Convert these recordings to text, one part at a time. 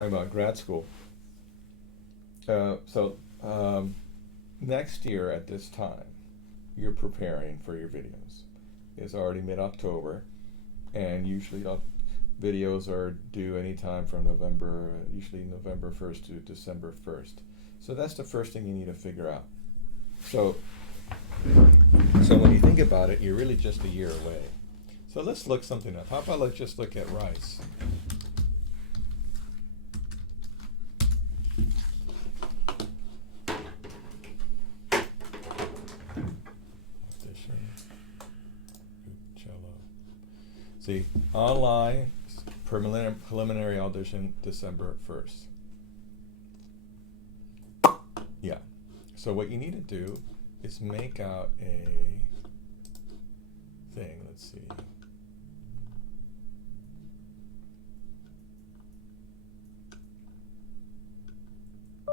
About grad school. So next year at this time, you're preparing for your videos. It's already mid-October, and usually videos are due anytime from usually November 1st to December 1st. So that's the first thing you need to figure out. So, so when you think about it, you're really just a year away. So let's look something up. How about let's just look at rice. Cello. See, online preliminary audition December 1st. Yeah. So what you need to do is make out a thing. Let's see.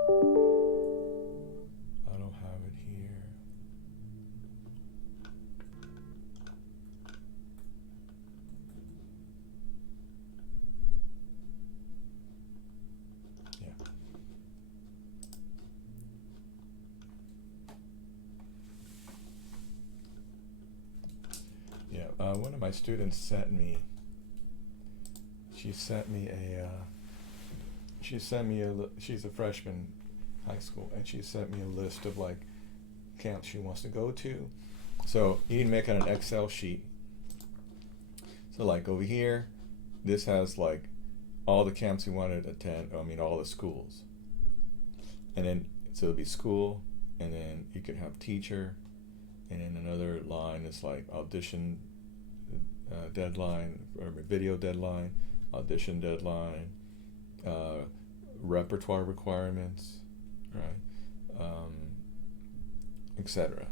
I don't have it here. Yeah. Yeah. One of my students sent me. She sent me a. She's a freshman high school, and she sent me a list of like camps she wants to go to. So you need to make out an Excel sheet. So like over here, this has like all the camps you want to attend. I mean all the schools. And then so it'll be school, and then you could have teacher, and then another line is like audition deadline or video deadline, audition deadline, repertoire requirements, right, etc.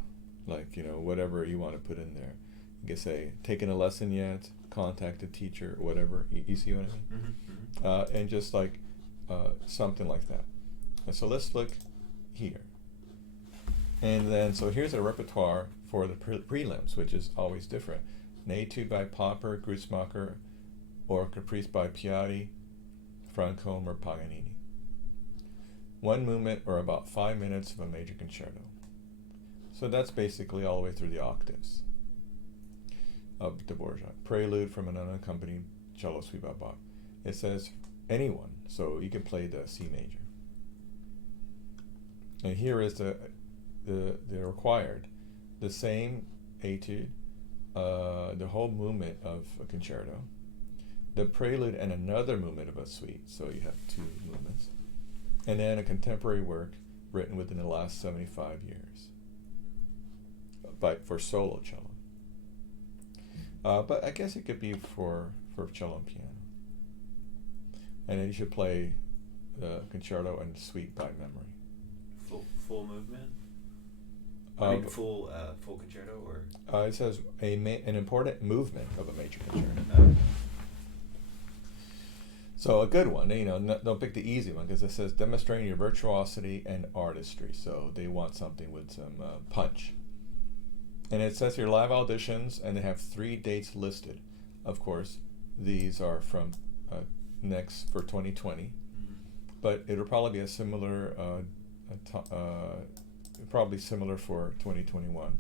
Like whatever you want to put in there. You can say taken a lesson yet, contact a teacher, whatever. You see what I mean? Mm-hmm, mm-hmm. And just like something like that. And so let's look here. And then so here's a repertoire for the prelims, which is always different. An etude by Popper, Grützmacher, or Caprice by Piatti, Franchomme, or Paganini. One movement or about 5 minutes of a major concerto. So that's basically all the way through the octaves of Dvorak. Prelude from an unaccompanied cello suite by Bach. It says anyone, so you can play the C major. And here is the required, the same etude, the whole movement of a concerto, the prelude and another movement of a suite, so you have two movements, and then a contemporary work written within the last 75 years for solo cello. But I guess it could be for cello and piano. And then you should play the concerto and suite by memory. Full movement? Full concerto, or? It says an important movement of a major concerto. Okay. So a good one, don't pick the easy one, because it says demonstrating your virtuosity and artistry. So they want something with some punch. And it says here live auditions, and they have 3 dates listed. Of course, these are from next for 2020, but it'll probably be a similar, probably similar for 2021.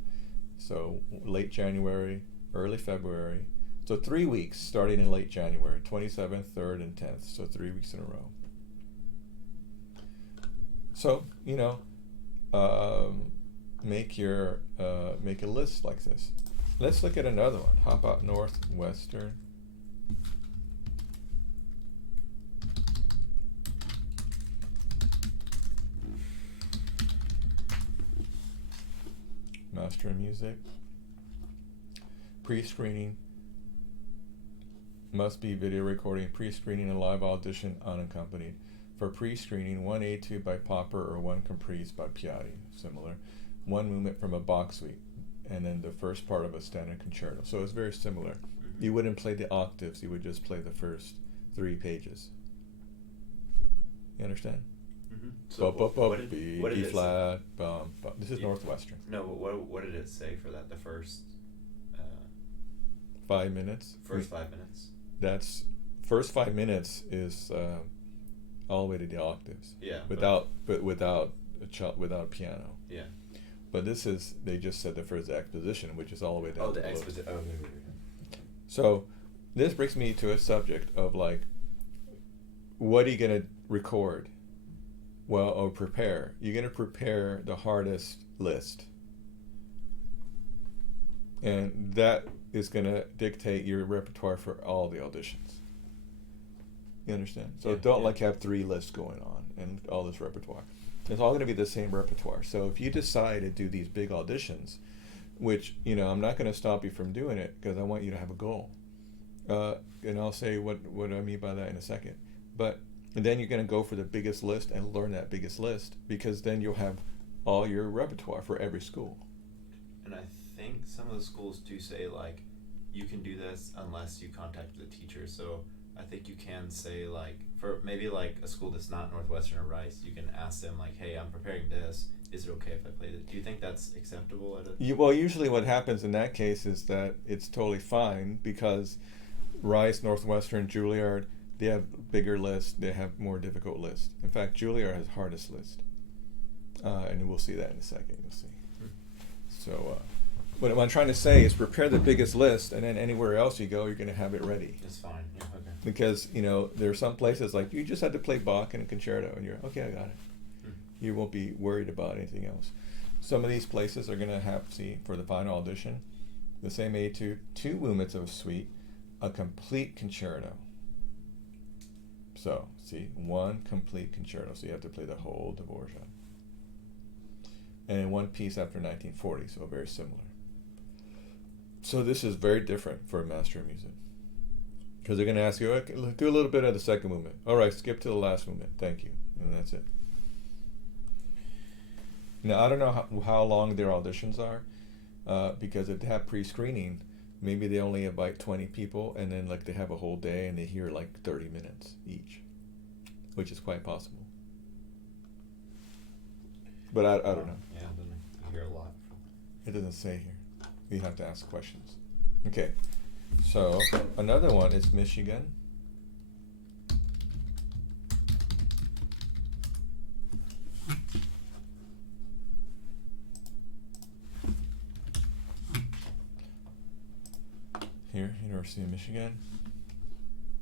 So late January, early February. So 3 weeks starting in late January, 27th, 3rd, and 10th. So 3 weeks in a row. So, make a list like this. Let's look at another one. How about Northwestern? Master of Music. Pre-screening. Must be video recording, pre-screening, and live audition unaccompanied. For pre-screening, 1 etude by Popper or 1 caprice by Piatti, similar. 1 movement from a Bach suite, and then the first part of a standard concerto. So it's very similar. Mm-hmm. You wouldn't play the octaves, you would just play the first 3 pages. You understand? Mm-hmm. So what did B it flat, bum. This is Northwestern. No, but what did it say for that? The first 5 minutes. First 5 minutes. That's first 5 minutes is all the way to the octaves. Yeah. Without without piano. Yeah. But this is, they just said the first exposition, which is all the way down. Oh, the below. exposition. Oh, okay. So this brings me to a subject of like, what are you gonna record? Well, or prepare. You're gonna prepare the hardest list, and that is gonna dictate your repertoire for all the auditions. You understand? So don't like have 3 lists going on and all this repertoire. It's all going to be the same repertoire. So if you decide to do these big auditions, which, you know, I'm not going to stop you from doing it because I want you to have a goal. And I'll say what I mean by that in a second. And then you're going to go for the biggest list and learn that biggest list, because then you'll have all your repertoire for every school. And I think some of the schools do say, like, you can do this unless you contact the teacher. So I think you can say, like, for maybe like a school that's not Northwestern or Rice, you can ask them, like, hey, I'm preparing this. Is it okay if I play this? Do you think that's acceptable? Well, usually what happens in that case is that it's totally fine, because Rice, Northwestern, Juilliard, they have bigger lists. They have more difficult lists. In fact, Juilliard has hardest list. And we'll see that in a second. You'll see. So what I'm trying to say is prepare the biggest list, and then anywhere else you go, you're going to have it ready. It's fine. Yeah, okay. Because, you know, there are some places like you just had to play Bach and a concerto, and you're, okay, I got it. You won't be worried about anything else. Some of these places are going to have, see, for the final audition, the same etude, 2 movements of a suite, a complete concerto. So, see, 1 complete concerto. So you have to play the whole Dvorak. And in 1 piece after 1940, so very similar. So this is very different for a master of music. Because they're going to ask you, okay, do a little bit of the second movement. All right, skip to the last movement. Thank you. And that's it. Now, I don't know how long their auditions are, because if they have pre-screening, maybe they only invite 20 people, and then like they have a whole day and they hear like 30 minutes each, which is quite possible. But I don't know. Yeah, then you hear a lot. It doesn't say here. You have to ask questions. Okay, so another one is Michigan. Here, University of Michigan.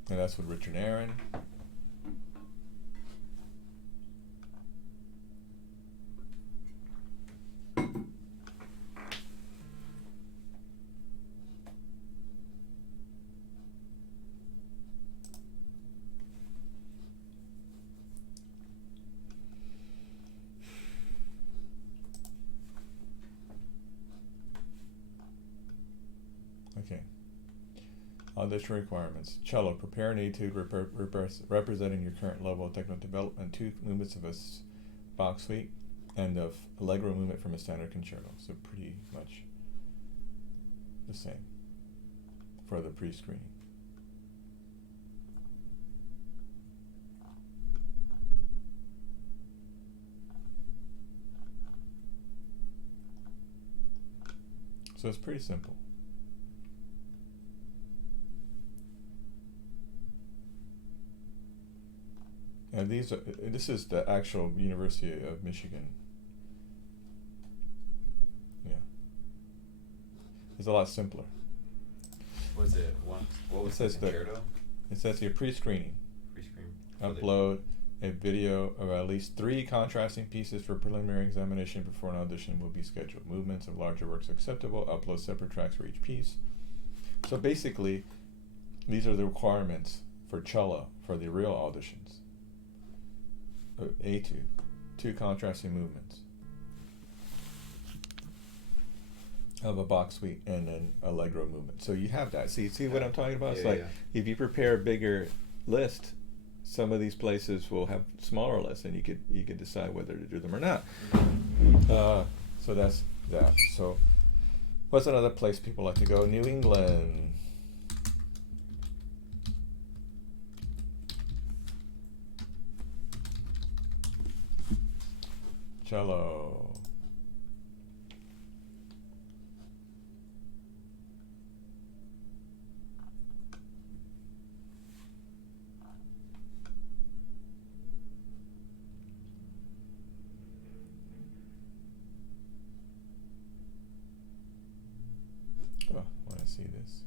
And that's with Richard Aaron. Okay. Audition requirements. Cello, prepare an etude representing your current level of technical development, 2 movements of a Bach suite, and the allegro movement from a standard concerto. So pretty much the same for the pre-screening. So it's pretty simple. And this is the actual University of Michigan. Yeah. It's a lot simpler. Was it one? What was the concerto? It says here pre-screening. Pre-screen. Upload a video of at least 3 contrasting pieces for preliminary examination before an audition will be scheduled. Movements of larger works acceptable. Upload separate tracks for each piece. So basically, these are the requirements for cello for the real auditions. Etude, 2 contrasting movements of a Bach suite, and then allegro movement. So you have that. See what I'm talking about? It's like if you prepare a bigger list, some of these places will have smaller lists, and you could decide whether to do them or not. So that's that. So what's another place people like to go? New England. Cello. see this.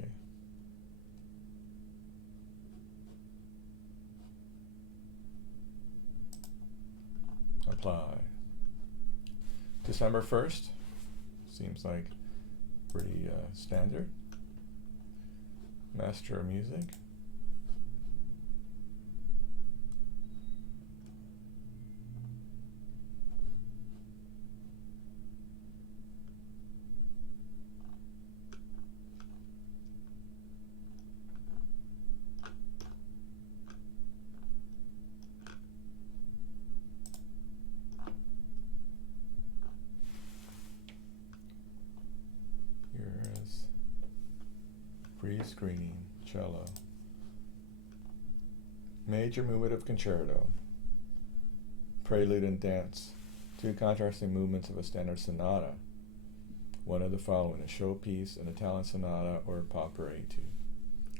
Okay. Apply. December 1st. Seems like pretty standard. Master of Music. Pre-screening, cello. Major movement of concerto. Prelude and dance. Two contrasting movements of a standard sonata. One of the following, a showpiece, an Italian sonata, or a popper etude.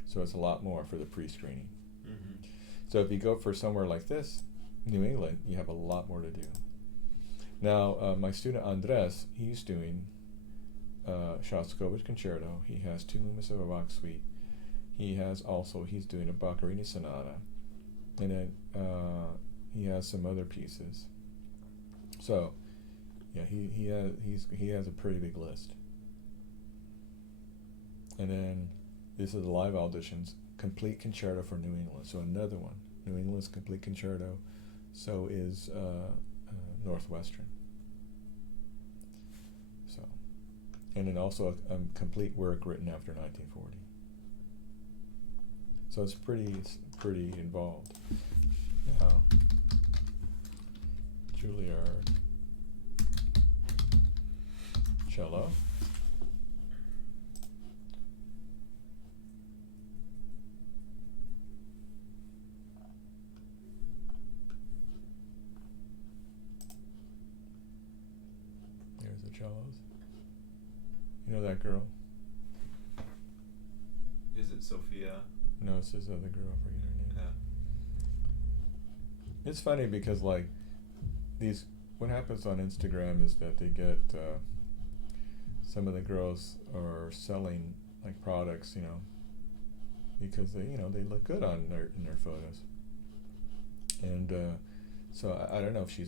So it's a lot more for the pre-screening. Mm-hmm. So if you go for somewhere like this, New England, you have a lot more to do. Now, my student Andres, he's doing Shostakovich Concerto. He has two movements of a Bach suite. He's doing a Boccherini sonata, and then he has some other pieces. So, yeah, he has a pretty big list. And then this is the live auditions, complete concerto for New England. So another one, New England's complete concerto. So is Northwestern. So. And then also a complete work written after 1940. So it's pretty involved. Now, Juilliard, cello. There's the cellos. You know that girl? Is it Sophia? No, it's this other girl. I forget her name. Yeah. It's funny because like what happens on Instagram is that they get some of the girls are selling like products, because they they look good in their photos. And so I don't know if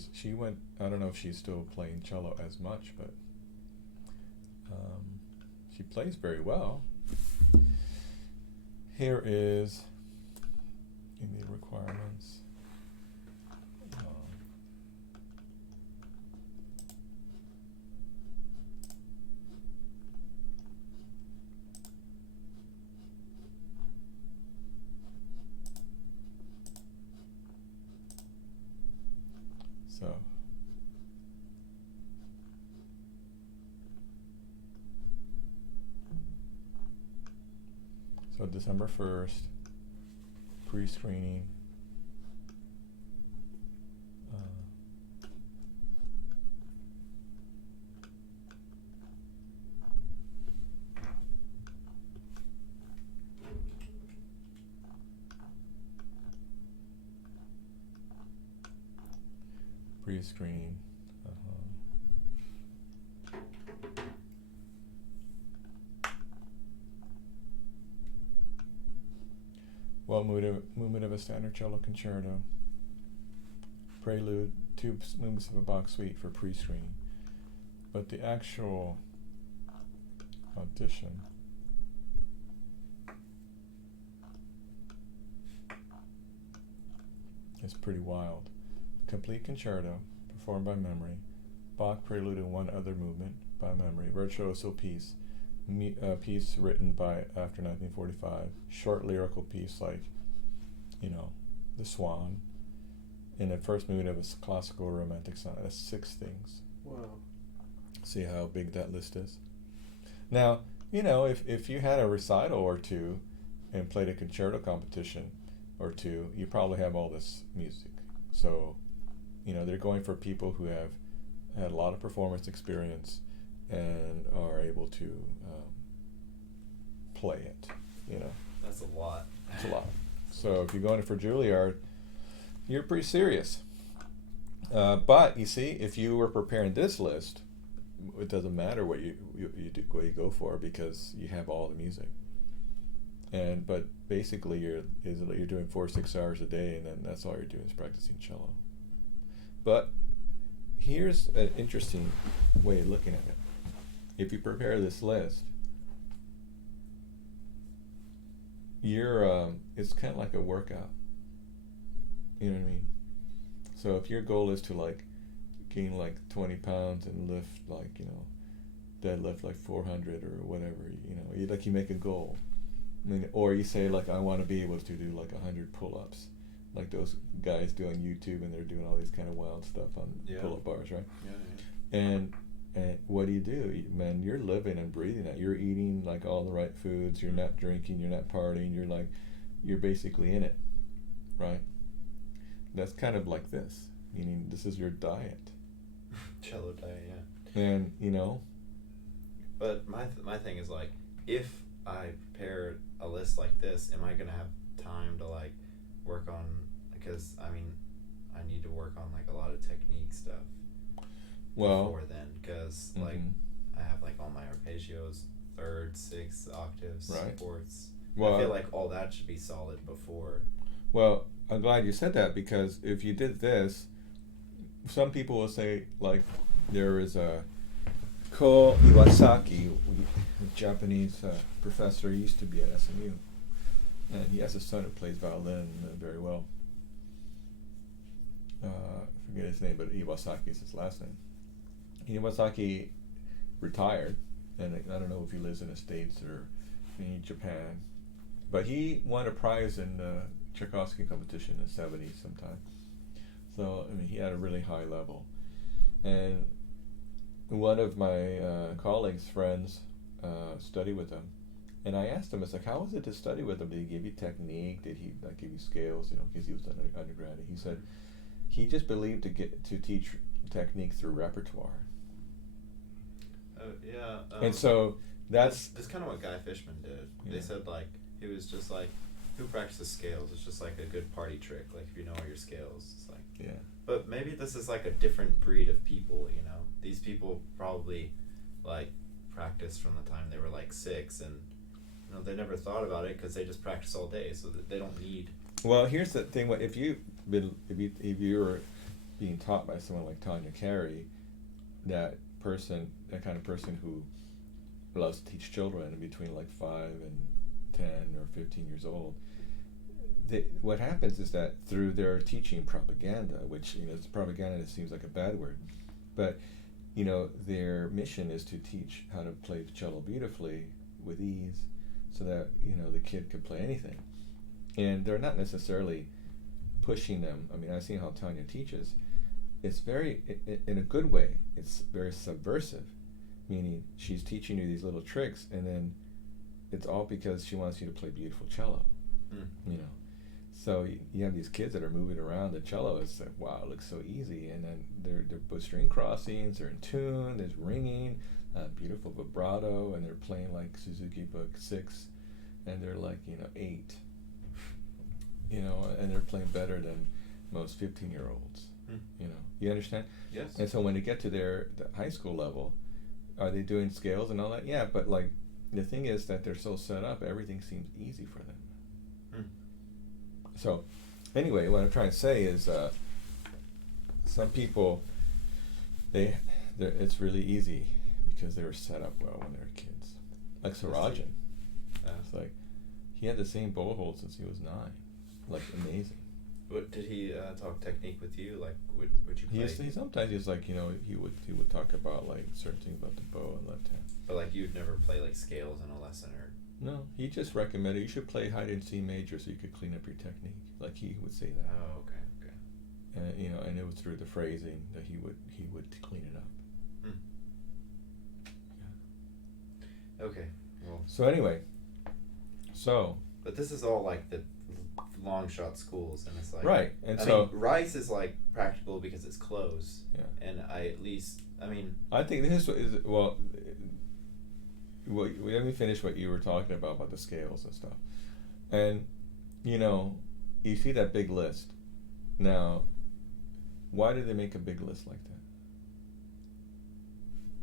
I don't know if she's still playing cello as much, but she plays very well. Here is in the requirements. So December 1st, pre-screening. Pre-screening. Well, movement of a standard cello concerto. Prelude, two movements of a Bach suite for pre-screening. But the actual audition is pretty wild. Complete concerto, performed by memory. Bach prelude and one other movement by memory. Virtuoso piece. Piece written by after 1945. Short lyrical piece like, The Swan. And the first movement of a classical romantic sonnet. That's 6 things. Wow. See how big that list is? Now, if you had a recital or two and played a concerto competition or two, you probably have all this music. So, they're going for people who have had a lot of performance experience and are able to play it, That's a lot. It's a lot. So if you're going for Juilliard, you're pretty serious. But you see, if you were preparing this list, it doesn't matter what you do, what you go for, because you have all the music. But basically you're doing 4 or 6 hours a day, and then that's all you're doing is practicing cello. But here's an interesting way of looking at it. If you prepare this list, it's kind of like a workout. You know what I mean? So if your goal is to like gain like 20 pounds and lift like, deadlift like 400 or whatever, you make a goal. I mean, or you say like, I want to be able to do like 100 pull-ups, like those guys do on YouTube, and they're doing all these kind of wild stuff on pull-up bars, right? Yeah. And what do? Man, you're living and breathing that. You're eating like all the right foods. You're not drinking. You're not partying. You're basically in it, right? That's kind of like this, meaning this is your diet. Cello diet, yeah. And But my thing is like, if I prepare a list like this, am I gonna have time to like work on? Because I mean, I need to work on like a lot of technique stuff. Before then, because like I have like all my arpeggios, thirds, sixths, octaves, right. fourths. Well, I feel like all that should be solid before. Well, I'm glad you said that, because if you did this, some people will say like there is a Ko Iwasaki, a Japanese professor. He used to be at SMU, and he has a son who plays violin very well. I forget his name, but Iwasaki is his last name. Iwasaki retired, and I don't know if he lives in the States or in Japan, but he won a prize in the Tchaikovsky competition in the 70s sometime. So, I mean, he had a really high level. And one of my colleagues' friends studied with him, and I asked him, I was like, how was it to study with him? Did he give you technique? Did he like give you scales? Because he was an undergrad. He said he just believed to teach technique through repertoire. Yeah. And so that's kind of what Guy Fishman did. Yeah. They said like he was just like, who practices scales? It's just like a good party trick. Like if you know all your scales, it's like. Yeah. But maybe this is like a different breed of people. These people probably like practiced from the time they were like 6, and they never thought about it because they just practice all day, so that they don't need. Well, here's the thing: if you were being taught by someone like Tanya Carey, that kind of person who loves to teach children between like 5 and 10 or 15 years old, what happens is that through their teaching propaganda, which propaganda seems like a bad word, but their mission is to teach how to play the cello beautifully with ease, so that the kid could play anything, and they're not necessarily pushing them. I mean, I've seen how Tanya teaches. It's very, in a good way, it's very subversive, meaning she's teaching you these little tricks, and then it's all because she wants you to play beautiful cello. So you have these kids that are moving around the cello. It's like, wow, it looks so easy, and then they're both string crossings, they're in tune, there's ringing, beautiful vibrato, and they're playing like Suzuki Book 6, and they're like 8, and they're playing better than most 15-year-olds. You understand? Yes. And so when they get to the high school level, are they doing scales and all that? Yeah, but like the thing is that they're so set up, everything seems easy for them. So anyway, what I'm trying to say is some people, it's really easy because they were set up well when they were kids. Like Sarajan. It's like he had the same bow hold since he was 9. Like amazing. What did he talk technique with you? Like, would you play? He sometimes he's like, he would talk about like certain things about the bow and left hand. But like you'd never play like scales in a lesson, or? No, he just recommended you should play Haydn in C major so you could clean up your technique. Like he would say that. Oh, okay. And and it was through the phrasing that he would clean it up. Yeah. Okay. Well. So anyway, But this is all like the long shot schools, and it's like right, and I mean, Rice is like practical because it's close. Yeah. And I think this is well. Let me finish what you were talking about the scales and stuff. And you see that big list Now, why did they make a big list like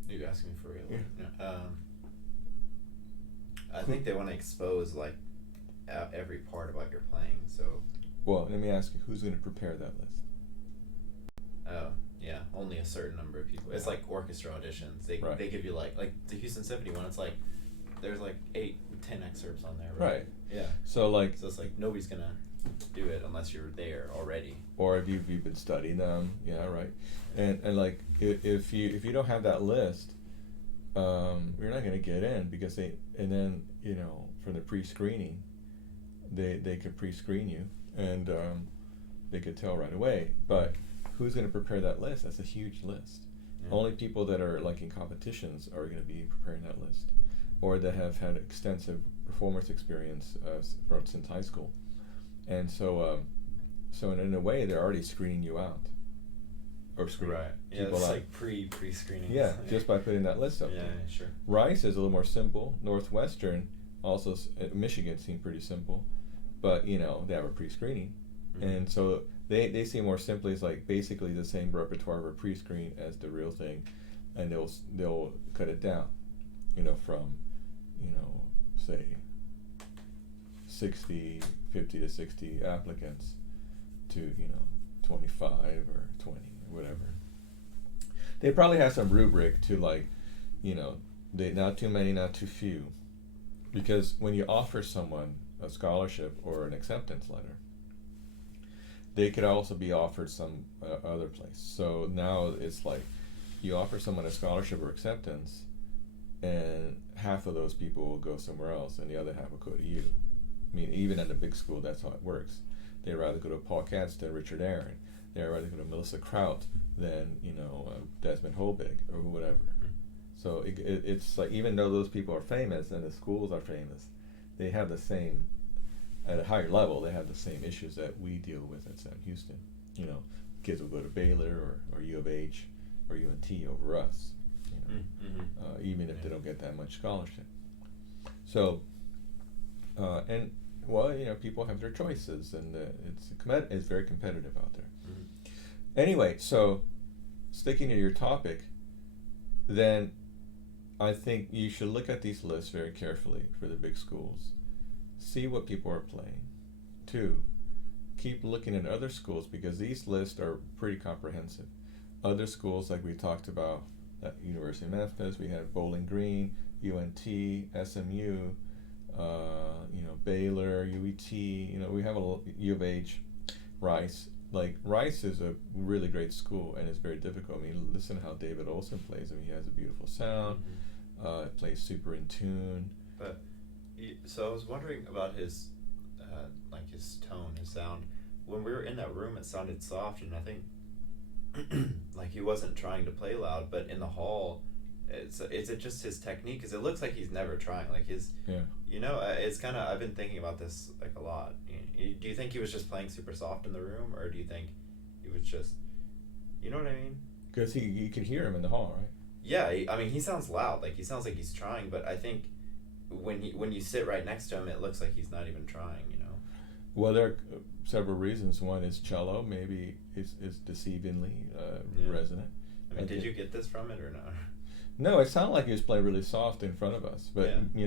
that? Are you asking me for real? Yeah. I think they want to expose like every part about your playing. So. Well, let me ask you, who's going to prepare that list? Oh, yeah, only a certain number of people. It's like orchestra auditions. They give you like the Houston Symphony one. It's like there's like 8-10 excerpts on there. Right. Yeah. So So it's like nobody's gonna do it unless you're there already. Or if you've been studying them, yeah, right. And like if you don't have that list, you're not gonna get in because then for the pre-screening, they could pre-screen you and they could tell right away. But who's gonna prepare that list? That's a huge list. Yeah. Only people that are like in competitions are gonna be preparing that list, or that have had extensive performance experience since high school. And so in a way, they're already screening you out, or screening people it's out. Like pre-screening. Yeah, just by putting that list up. Yeah, sure. Rice is a little more simple. Northwestern, also Michigan seemed pretty simple, but they have a pre-screening, and so they see more simply as like basically the same repertoire of a pre-screen as the real thing, and they'll cut it down, from say 50 to 60 applicants to 25 or 20 or whatever. They probably have some rubric to like they not too many, not too few, because when you offer someone a scholarship or an acceptance letter, they could also be offered some other place. So now it's like you offer someone a scholarship or acceptance, and half of those people will go somewhere else and the other half will go to you. I mean, even at a big school, that's how it works. They'd rather go to Paul Katz than Richard Aaron. They'd rather go to Melissa Kraut than Desmond Holbig or whatever. So it's like, even though those people are famous and the schools are famous, they have the same, at a higher level, they have the same issues that we deal with at Sam Houston. Kids will go to Baylor or U of H or UNT over us. Even if they don't get that much scholarship. So, people have their choices, and it's very competitive out there. Anyway, so sticking to your topic, then I think you should look at these lists very carefully for the big schools. See what people are playing. 2, keep looking at other schools, because these lists are pretty comprehensive. Other schools, like we talked about, at University of Memphis, we had Bowling Green, UNT, SMU, Baylor, UET. We have U of H, Rice. Like, Rice is a really great school, and it's very difficult. I mean, listen to how David Olson plays. I mean, he has a beautiful sound. Plays super in tune. But so I was wondering about his his tone, his sound. When we were in that room, it sounded soft, and I think like he wasn't trying to play loud, but in the hall, is it just his technique? Because it looks like he's never trying. Like his, it's kind of, I've been thinking about this like a lot. Do you think he was just playing super soft in the room, or do you think he was just, you know what I mean? Because you can hear him in the hall, right? Yeah, he sounds loud. Like, he sounds like he's trying, but I think when you sit right next to him, it looks like he's not even trying. Well, there are several reasons. One is cello, maybe is deceivingly resonant. I mean, did you get this from it or not? No, it sounded like he was playing really soft in front of us, but he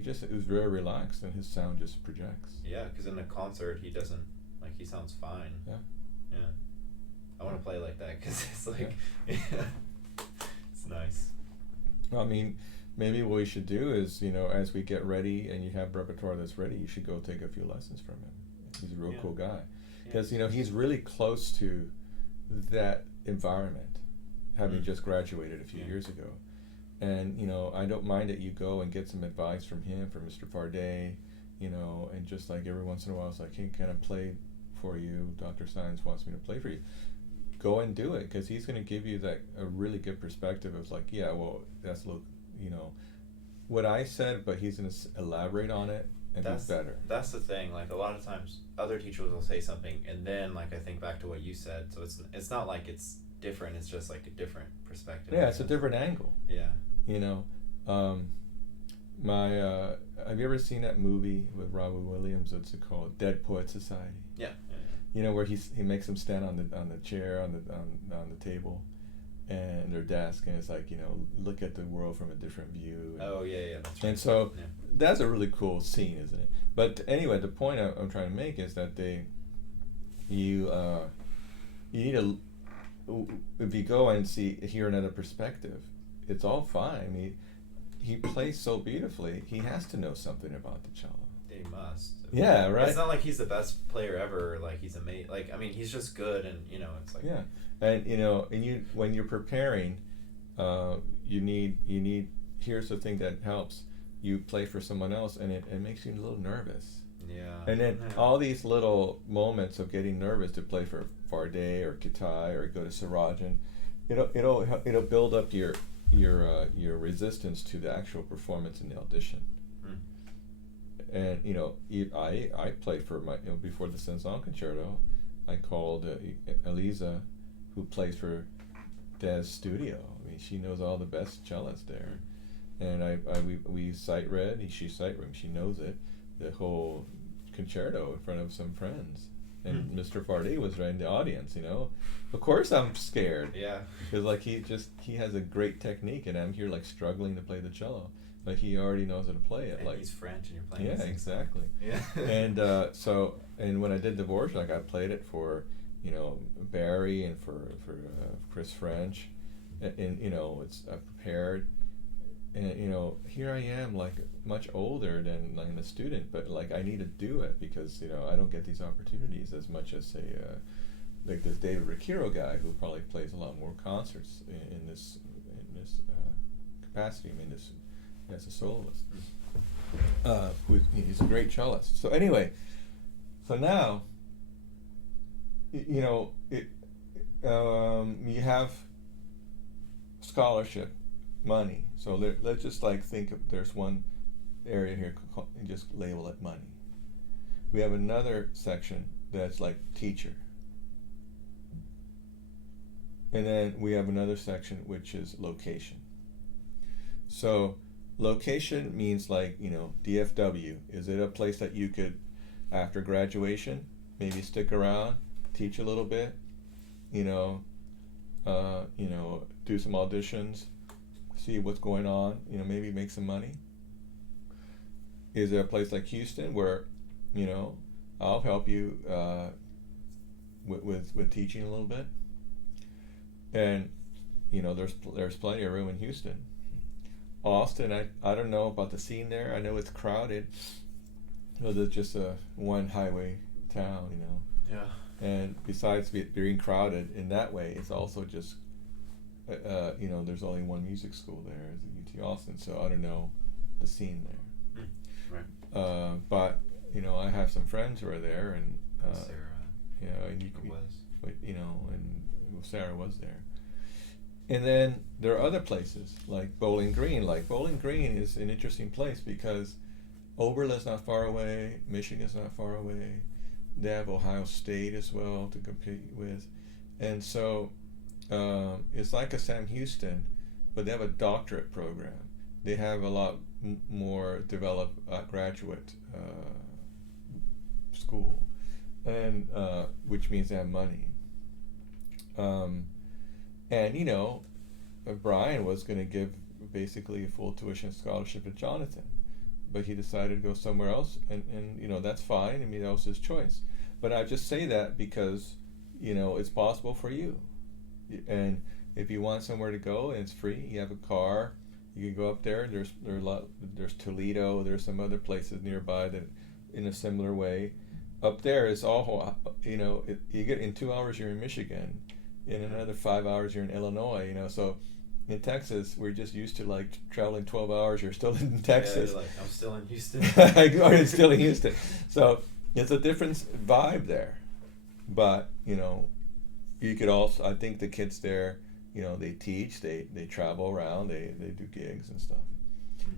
was very relaxed, and his sound just projects. Yeah, because in the concert, he doesn't, like, he sounds fine. Yeah. I want to play like that, because it's like, it's nice. I mean, maybe what we should do is, as we get ready and you have repertoire that's ready, you should go take a few lessons from him. He's a real cool guy. Because, he's really close to that environment, having just graduated a few years ago. And, I don't mind that you go and get some advice from him, from Mr. Farday, and just like every once in a while, it's like, hey, can I play for you? Dr. Science wants me to play for you. Go and do it, because he's going to give you a really good perspective of like, yeah, well, that's a little, what I said, but he's going to elaborate on it and do better. That's the thing. Like, a lot of times, other teachers will say something, and then like I think back to what you said. So it's not like it's different. It's just like a different perspective. Yeah, it's a different angle. Yeah. Have you ever seen that movie with Robin Williams? What's it called? Dead Poet Society. Yeah. where he makes them stand on the chair on the table, and their desk, and it's like, look at the world from a different view. Oh yeah, that's right. And so Yeah. that's a really cool scene, isn't it? But anyway, the point I'm trying to make is that you need to, if you go and hear another perspective, it's all fine. I mean, he plays so beautifully. He has to know something about the cello. He must. Yeah, right. It's not like he's the best player ever. Or like he's amazing. Like, I mean, he's just good, and it's like. Yeah, and when you're preparing, you need. Here's the thing that helps. You play for someone else, and it makes you a little nervous. Yeah. And then all these little moments of getting nervous to play for Farday or Kitai or go to Sarajan, it'll build up your resistance to the actual performance in the audition. And I played for my before the Saint-Saëns concerto, I called Eliza, who plays for Des Studio. I mean, she knows all the best cellists there, and we sight read. She sight read. She knows it. The whole concerto in front of some friends, and Mr. Fardy was right in the audience. Of course I'm scared. Yeah. Because like he has a great technique, and I'm here like struggling to play the cello. But he already knows how to play it. And like he's French, and you're playing. Yeah, exactly. Yeah. And when I did Dvorak, I played it for Barry and for Chris French, and it's prepared, and here I am like much older than like a student, but like I need to do it because I don't get these opportunities as much as say like this David Ricciero guy who probably plays a lot more concerts in this capacity. I mean, this as a soloist. He's a great cellist. So anyway, so now you have scholarship money. So let's just like think of there's one area here and just label it money. We have another section that's like teacher. And then we have another section which is location. So location means like, DFW. Is it a place that you could, after graduation, maybe stick around, teach a little bit, do some auditions, see what's going on, maybe make some money? Is there a place like Houston where, I'll help you with teaching a little bit? And, there's plenty of room in Houston. Austin, I don't know about the scene there. I know it's crowded. It's just a one highway town, Yeah. And besides being crowded in that way, it's also just, there's only one music school there, is UT Austin. So I don't know the scene there. Right. But I have some friends who are there, and Sarah. and you could, was. and Sarah was there. And then there are other places like Bowling Green. Like Bowling Green is an interesting place because Oberlin's not far away, Michigan's not far away. They have Ohio State as well to compete with, and so it's like a Sam Houston, but they have a doctorate program. They have a lot more developed graduate school, and which means they have money. And Brian was going to give basically a full tuition scholarship to Jonathan, but he decided to go somewhere else, and that's fine. I mean, that was his choice. But I just say that because it's possible for you, and if you want somewhere to go and it's free, you have a car, you can go up there. There's Toledo. There's some other places nearby that, in a similar way. Up there is all you get in 2 hours you're in Michigan. In another 5 hours you're in Illinois, so in Texas we're just used to like traveling 12 hours, you're still in Texas. Yeah, you're like, I'm still in Houston. Or still in Houston. So it's a different vibe there. But, you could also, I think the kids there, they teach, they travel around, they do gigs and stuff.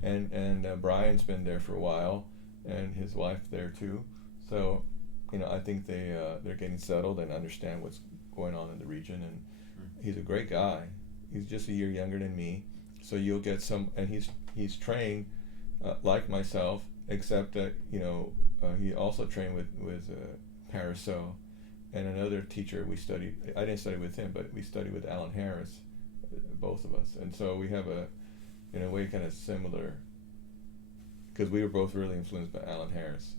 Mm-hmm. And Brian's been there for a while, and his wife there too. So, I think they're getting settled and understand what's going on in the region, and he's a great guy. He's just a year younger than me, so you'll get some, and he's trained like myself, except that he also trained with Pariseau, and another teacher we studied. I didn't study with him, but we studied with Alan Harris, both of us, and so we have in a way, kind of similar. Because we were both really influenced by Alan Harris,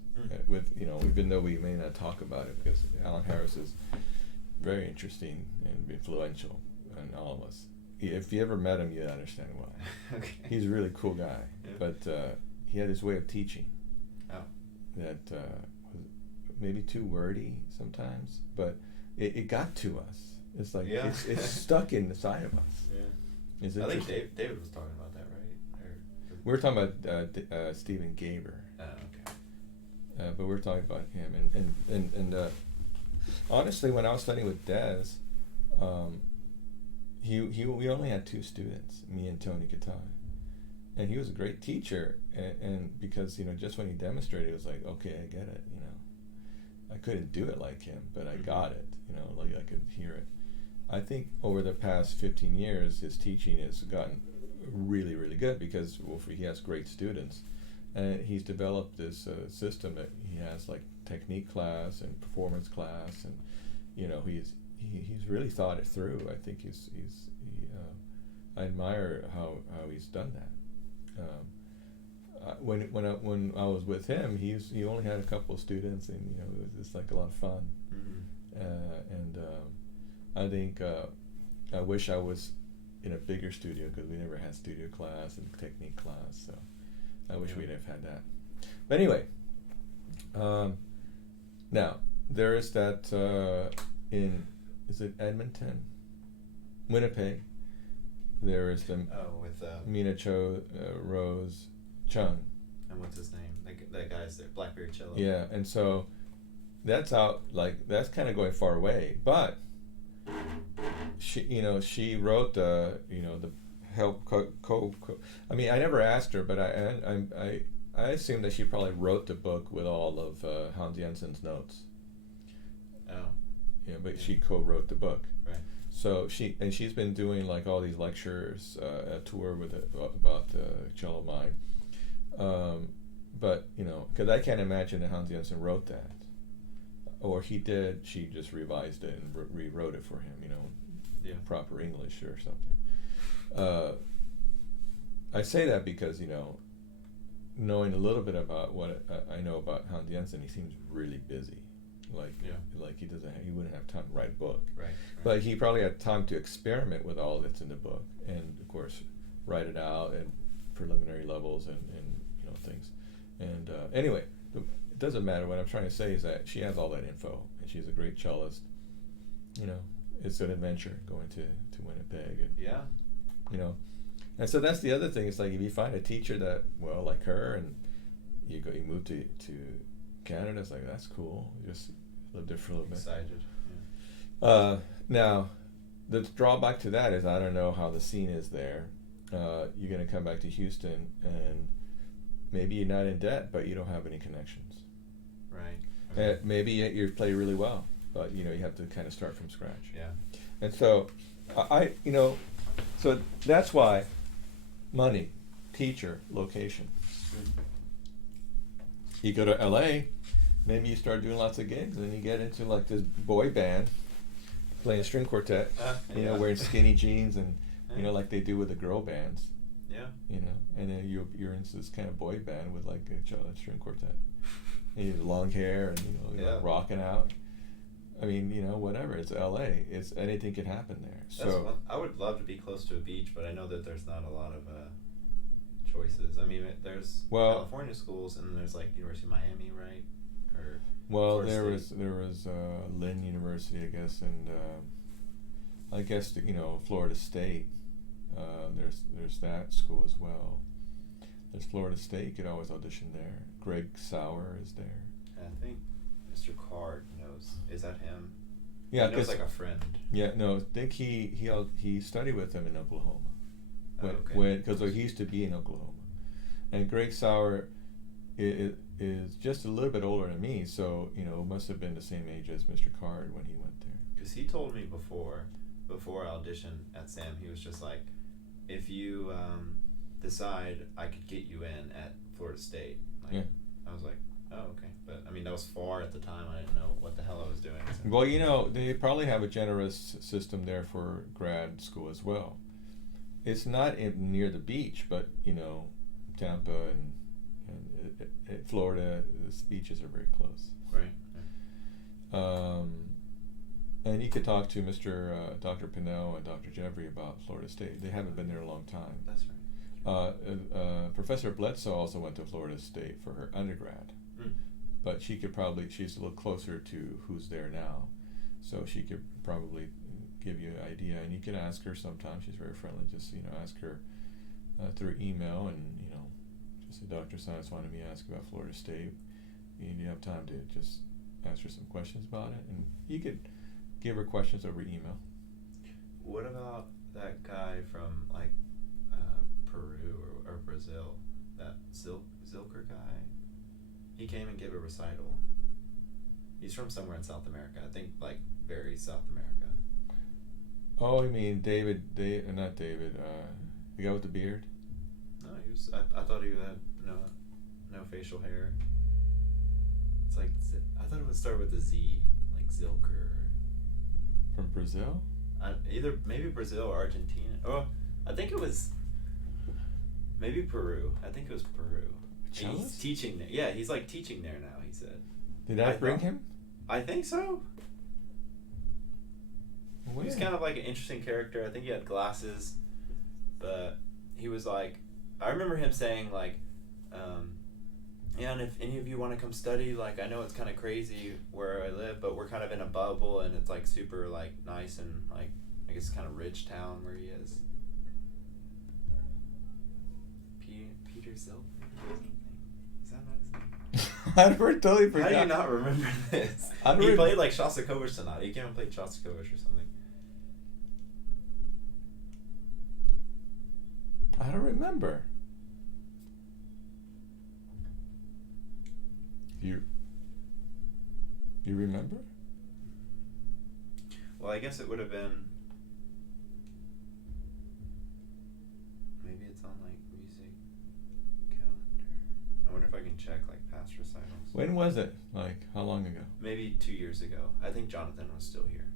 with even though we may not talk about it, because Alan Harris is very interesting and influential on all of us. If you ever met him, you'd understand why. Okay. He's a really cool guy, Yeah. but he had this way of teaching that was maybe too wordy sometimes, but it got to us. It's like it's stuck inside of us. Yeah. It's I think interesting. David was talking about that, right? We were talking about Stephen Gaber. Oh, okay. But we're talking about him, and honestly, when I was studying with Des, we only had 2 students, me and Tony Katai, and he was a great teacher, and because just when he demonstrated, it was like, okay, I get it, I couldn't do it like him, but I got it, like I could hear it. I think over the past 15 years, his teaching has gotten really, really good because he has great students. And he's developed this system that he has like technique class and performance class, and he's really thought it through. I think I admire how he's done that. When I was with him, he only had a couple of students, and it was just like a lot of fun. And I think I wish I was in a bigger studio, because we never had studio class and technique class, so I wish we'd have had that. But anyway, now there is that is it Edmonton, Winnipeg? There is the with Mina Rose Chung. And what's his name? That guy's there, Blackbeard Cello. Yeah, and so that's out, like that's kind of going far away, but she wrote the help I mean, I never asked her, but I assume that she probably wrote the book with all of Hans Jensen's notes. Oh. Yeah, but she co-wrote the book. Right. So she's been doing like all these lectures, a tour with about Cello Mind. But because I can't imagine that Hans Jensen wrote that, or he did. She just revised it and rewrote it for him. Proper English or something. I say that because knowing a little bit about what I know about Hans Jensen, he seems really busy. Like he wouldn't have time to write a book. Right. But he probably had time to experiment with all that's in the book, and of course write it out at preliminary levels and things. And anyway, it doesn't matter. What I'm trying to say is that she has all that info, and she's a great cellist. It's an adventure going to Winnipeg, and and so that's the other thing. It's like if you find a teacher that like her, and you move to Canada, it's like that's cool. You just live there for a little bit. Excited. Yeah. Now, the drawback to that is I don't know how the scene is there. You're going to come back to Houston, and maybe you're not in debt, but you don't have any connections. Right. Okay. Maybe you play really well, but you have to kind of start from scratch. Yeah. And so, so that's why money, teacher, location. You go to LA, maybe you start doing lots of gigs, and you get into like this boy band, playing string quartet, wearing skinny jeans and like they do with the girl bands. Yeah. And then you're into this kind of boy band with like a string quartet. And you have long hair and you're like rocking out. I mean, whatever. It's LA. It's anything can happen there. I would love to be close to a beach, but I know that there's not a lot of choices. I mean, there's California schools, and there's like University of Miami, right? Or there was Lynn University, I guess, and I guess Florida State. There's that school as well. There's Florida State. You could always audition there. Greg Sauer is there. I think Mr. Card knows. Is that him? Yeah, he knows like a friend. Yeah, no, I think he studied with him in Oklahoma. Because he used to be in Oklahoma, and Greg Sauer is just a little bit older than me, so must have been the same age as Mr. Card when he went there. Because he told me before I auditioned at Sam, he was just like, if you decide, I could get you in at Florida State. I was like, Oh, okay. But I mean, that was far at the time. I didn't know what the hell I was doing. So. Well, you know, they probably have a generous system there for grad school as well. It's not near the beach, but you know, Tampa and Florida, the beaches are very close. Right. And you could talk to Dr. Pinnell and Dr. Jeffrey about Florida State. They haven't been there a long time. That's right. Professor Bledsoe also went to Florida State for her undergrad, but she's a little closer to who's there now, so she could probably give you an idea. And you can ask her sometime. She's very friendly. Just ask her through email, and just say, Dr. Science wanted me to ask about Florida State. You have time to just ask her some questions about it, and you could give her questions over email. What about that guy from Peru or Brazil? That Zilker guy? He came and gave a recital. He's from somewhere in South America. I think very South America. Oh, you mean David? Not David. The guy with the beard. No, he was. I thought he had no facial hair. It's I thought it would start with a Z, like Zilker. From Brazil? Either maybe Brazil or Argentina. Oh, I think it was maybe Peru. I think it was Peru. He's teaching there. Yeah, he's teaching there now, he said. Did I bring him? I think so. Where? He was kind of an interesting character. I think he had glasses, but he was I remember him saying yeah, and if any of you want to come study, I know it's kind of crazy where I live, but we're kind of in a bubble, and it's super nice and I guess kind of rich town where he is. Peter Silver or something? Is that not his name? I totally forgot. How do you not remember this? He played Shostakovich Sonata. He came and played Shostakovich or something. I don't remember. You remember? Well, I guess it would have been. Maybe it's on music calendar. I wonder if I can check past recitals. When was it? How long ago? Maybe 2 years ago. I think Jonathan was still here.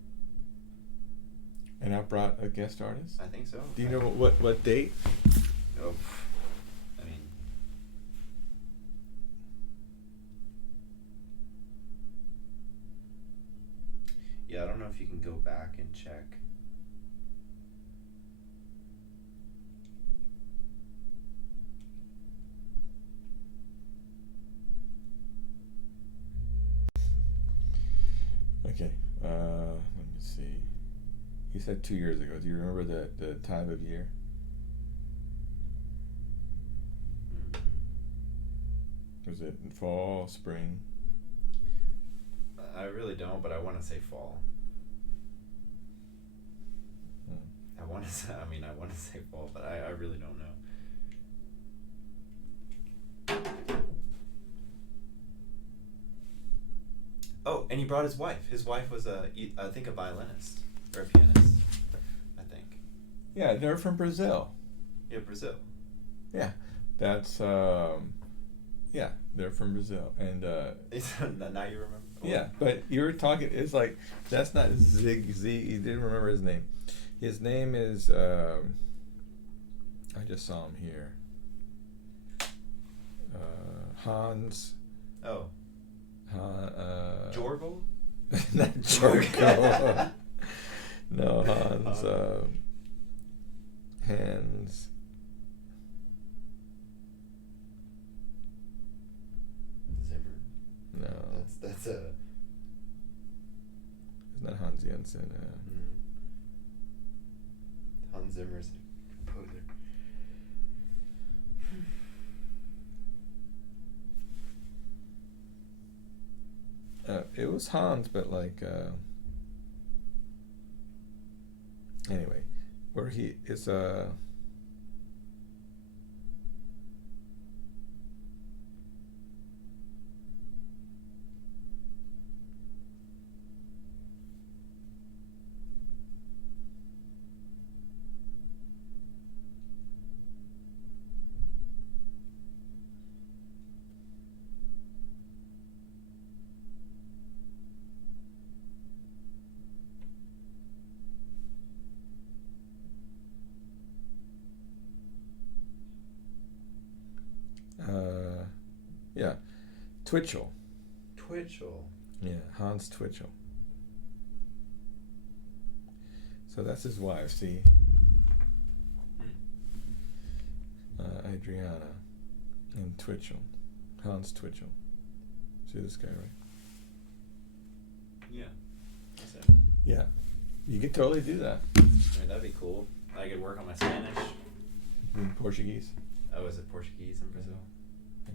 And I brought a guest artist? I think so. Do you know what date? Oh, yeah, I don't know if you can go back and check. Okay, let me see. You said 2 years ago. Do you remember the time of year? Was it in fall, spring? I really don't, but I want to say fall. I want to say fall, but I really don't know. Oh, and he brought his wife. His wife was I think a violinist or a pianist. I think. Yeah, they're from Brazil. Yeah, Brazil. Yeah, that's yeah, they're from Brazil, and now you remember. Yeah, but you were talking. It's that's not Zig Z. You didn't remember his name. His name is. I just saw him here. Hans. Oh. Jorgel? Not Jorgel. No, Hans. Hans. Zimmer. No. That's a. It's not Hans Jensen. Hans Zimmer's a composer. It was Hans, but anyway, where he is Twitchell. Twitchell. Yeah, Hans Twitchell. So that's his wife, see? Adriana and Twitchell. Hans Twitchell. See this guy, right? Yeah. That's it. Yeah. You could totally do that. I mean, that'd be cool. I could work on my Spanish. In Portuguese. Oh, is it Portuguese in Brazil? Yeah.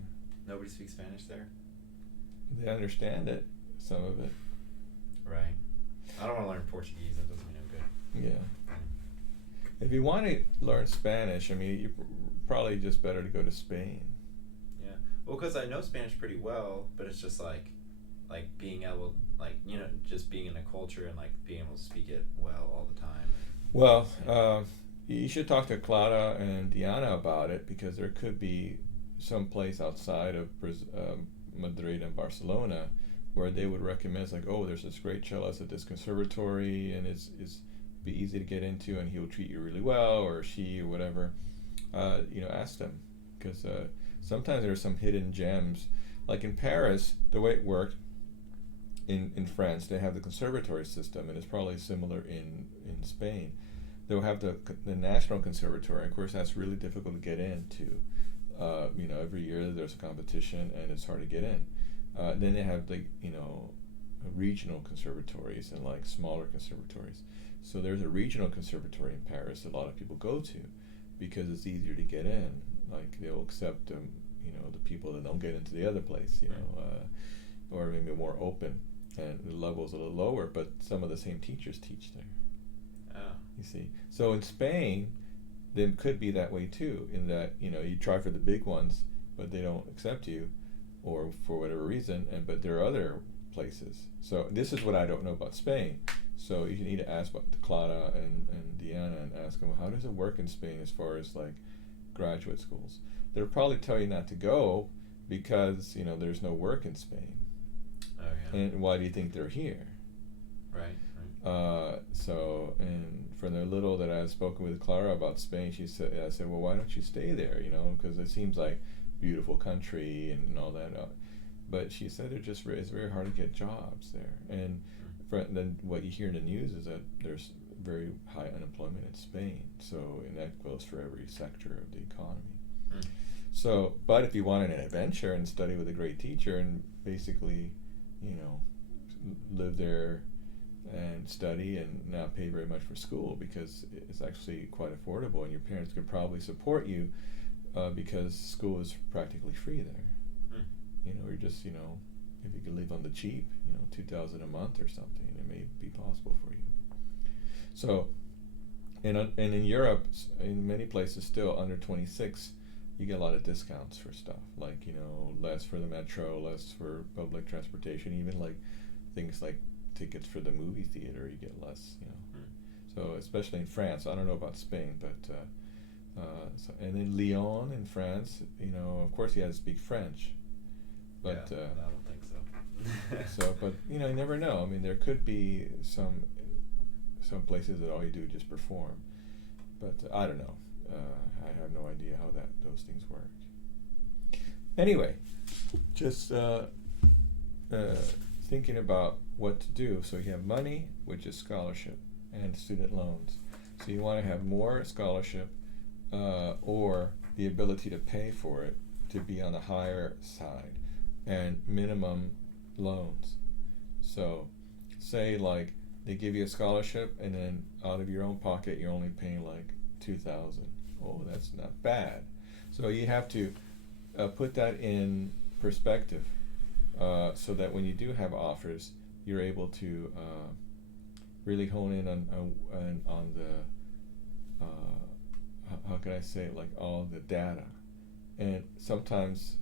Nobody speaks Spanish there? They understand it, some of it. Right. I don't want to learn Portuguese. That doesn't mean I'm good. Yeah. If you want to learn Spanish, I mean, you probably just better to go to Spain. Yeah. Well, because I know Spanish pretty well, but it's just like being able, like, you know, just being in a culture and like being able to speak it well all the time. Well, you should talk to Clara and Diana about it, because there could be some place outside of Madrid and Barcelona where they would recommend, it's like, oh, there's this great cellist at this conservatory, and it's be easy to get into, and he'll treat you really well, or she, or whatever. You know, ask them, because sometimes there are some hidden gems. Like in Paris, the way it worked in France, they have the conservatory system, and it's probably similar in Spain. They'll have the National Conservatory. Of course, that's really difficult to get into. You know, every year there's a competition, and it's hard to get in. Then they have regional conservatories and like smaller conservatories. So there's a regional conservatory in Paris that a lot of people go to because it's easier to get in. Like they'll accept you know, the people that don't get into the other place, you know, or maybe more open, and the level's a little lower, but some of the same teachers teach there. Oh. You see, so in Spain, then could be that way too, in that, you know, you try for the big ones, but they don't accept you, or for whatever reason, but there are other places. So this is what I don't know about Spain. So you need to ask about Clara and Diana, and ask them, well, how does it work in Spain as far as like graduate schools? They'll probably tell you not to go because, you know, there's no work in Spain. Oh yeah. And why do you think they're here? Right. So, and from the little that I've spoken with Clara about Spain, I said, well, why don't you stay there? You know, because it seems like beautiful country and all that. But she said it's very hard to get jobs there. And then what you hear in the news is that there's very high unemployment in Spain. So, and that goes for every sector of the economy. So, but if you wanted an adventure and study with a great teacher and basically, you know, live there and study and not pay very much for school, because it's actually quite affordable, and your parents could probably support you because school is practically free there. You know, or just, you know, if you could live on the cheap, you know, $2,000 a month or something, it may be possible for you. So, and in Europe, in many places still under 26, you get a lot of discounts for stuff, like, you know, less for the metro, less for public transportation, even like things like tickets for the movie theater, you get less, you know. So especially in France, I don't know about Spain, but so, and in Lyon in France, you know, of course you have to speak French, but yeah, I don't think so. so, but you know, you never know. I mean, there could be some places that all you do is just perform, but I don't know. I have no idea how those things work. Anyway, just thinking about what to do. So you have money, which is scholarship, and student loans. So you want to have more scholarship or the ability to pay for it to be on the higher side, and minimum loans. So say like they give you a scholarship, and then out of your own pocket you're only paying like $2,000. Oh, that's not bad. So you have to put that in perspective, so that when you do have offers, you're able to really hone in on the how can I say it, like all the data. And sometimes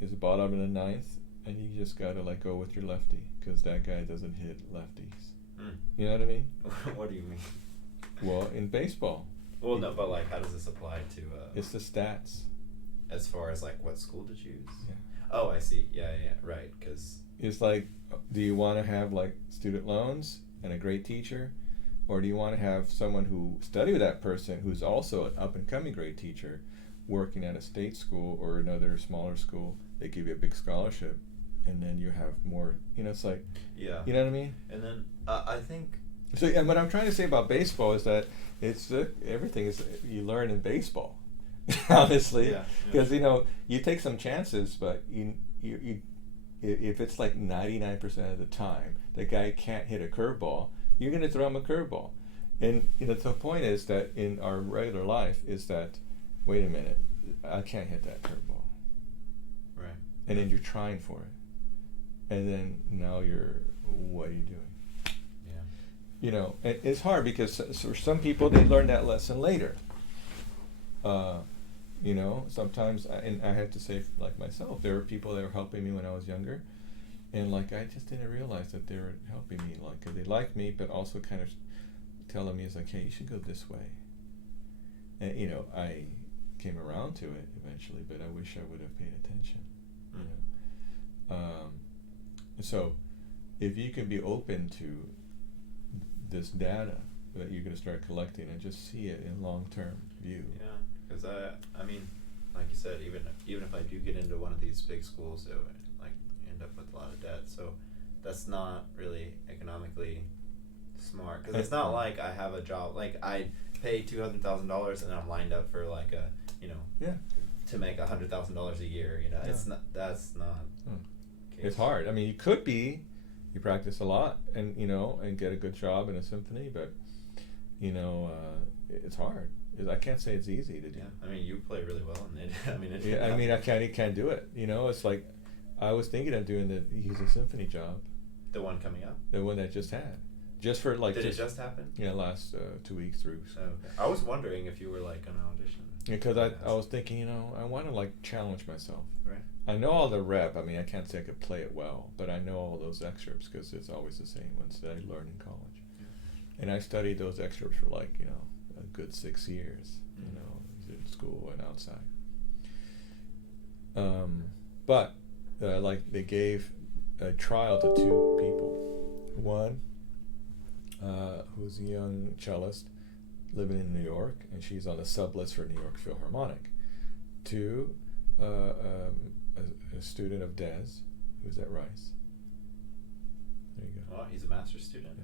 it's the bottom of the ninth, and you just gotta like go with your lefty, because that guy doesn't hit lefties. You know what I mean? What do you mean? Well, in baseball. Well, no, but like, how does this apply to? It's the stats. As far as like what school to choose. Yeah. Oh, I see. Yeah, right. Because it's like, do you want to have like student loans and a great teacher, or do you want to have someone who study with that person who's also an up and coming great teacher, working at a state school or another smaller school? They give you a big scholarship, and then you have more. It's like, Yeah. you know what I mean. And then I think. So, and what I'm trying to say about baseball is that everything is you learn in baseball, honestly, Yeah. because you take some chances, but you if it's like 99% of the time the guy can't hit a curveball, you're going to throw him a curveball, and the point is that in our regular life is that, wait a minute, I can't hit that curveball, Right. and then you're trying for it, and then now what are you doing? And it's hard because for some people they learn that lesson later. Sometimes, and I have to say, like myself, there were people that were helping me when I was younger, and like I just didn't realize that they were helping me, like, 'cause they liked me, but also kind of telling me, it's like, hey, you should go this way. And I came around to it eventually, but I wish I would have paid attention. So, if you can be open to this data that you're going to start collecting and just see it in long-term view. Yeah, because I mean, like you said, even if I do get into one of these big schools, it would, like, end up with a lot of debt. So that's not really economically smart, because it's not like I have a job, like I pay $200,000 and I'm lined up for like a to make $100,000 a year. Yeah. It's not, that's not. It's hard. I mean, you practice a lot and and get a good job in a symphony, but it's hard. I can't say it's easy to do. Yeah, I mean, you play really well, and I can't do it. It's like I was thinking of doing the He's a Symphony job. The one coming up. The one that just had, just for like. Did it just happen? Yeah, last 2 weeks through. So. Okay. I was wondering if you were like on an audition. Because I was thinking, I want to like challenge myself. Right. I know all the rep. I mean, I can't say I could play it well, but I know all those excerpts because it's always the same ones that I learned in college. Yeah. And I studied those excerpts for like, a good 6 years, in school and outside. But like they gave a trial to 2 people. One, who's a young cellist living in New York, and she's on the sub list for New York Philharmonic. 2, a student of Des, who's at Rice. There you go. Oh, he's a master's student,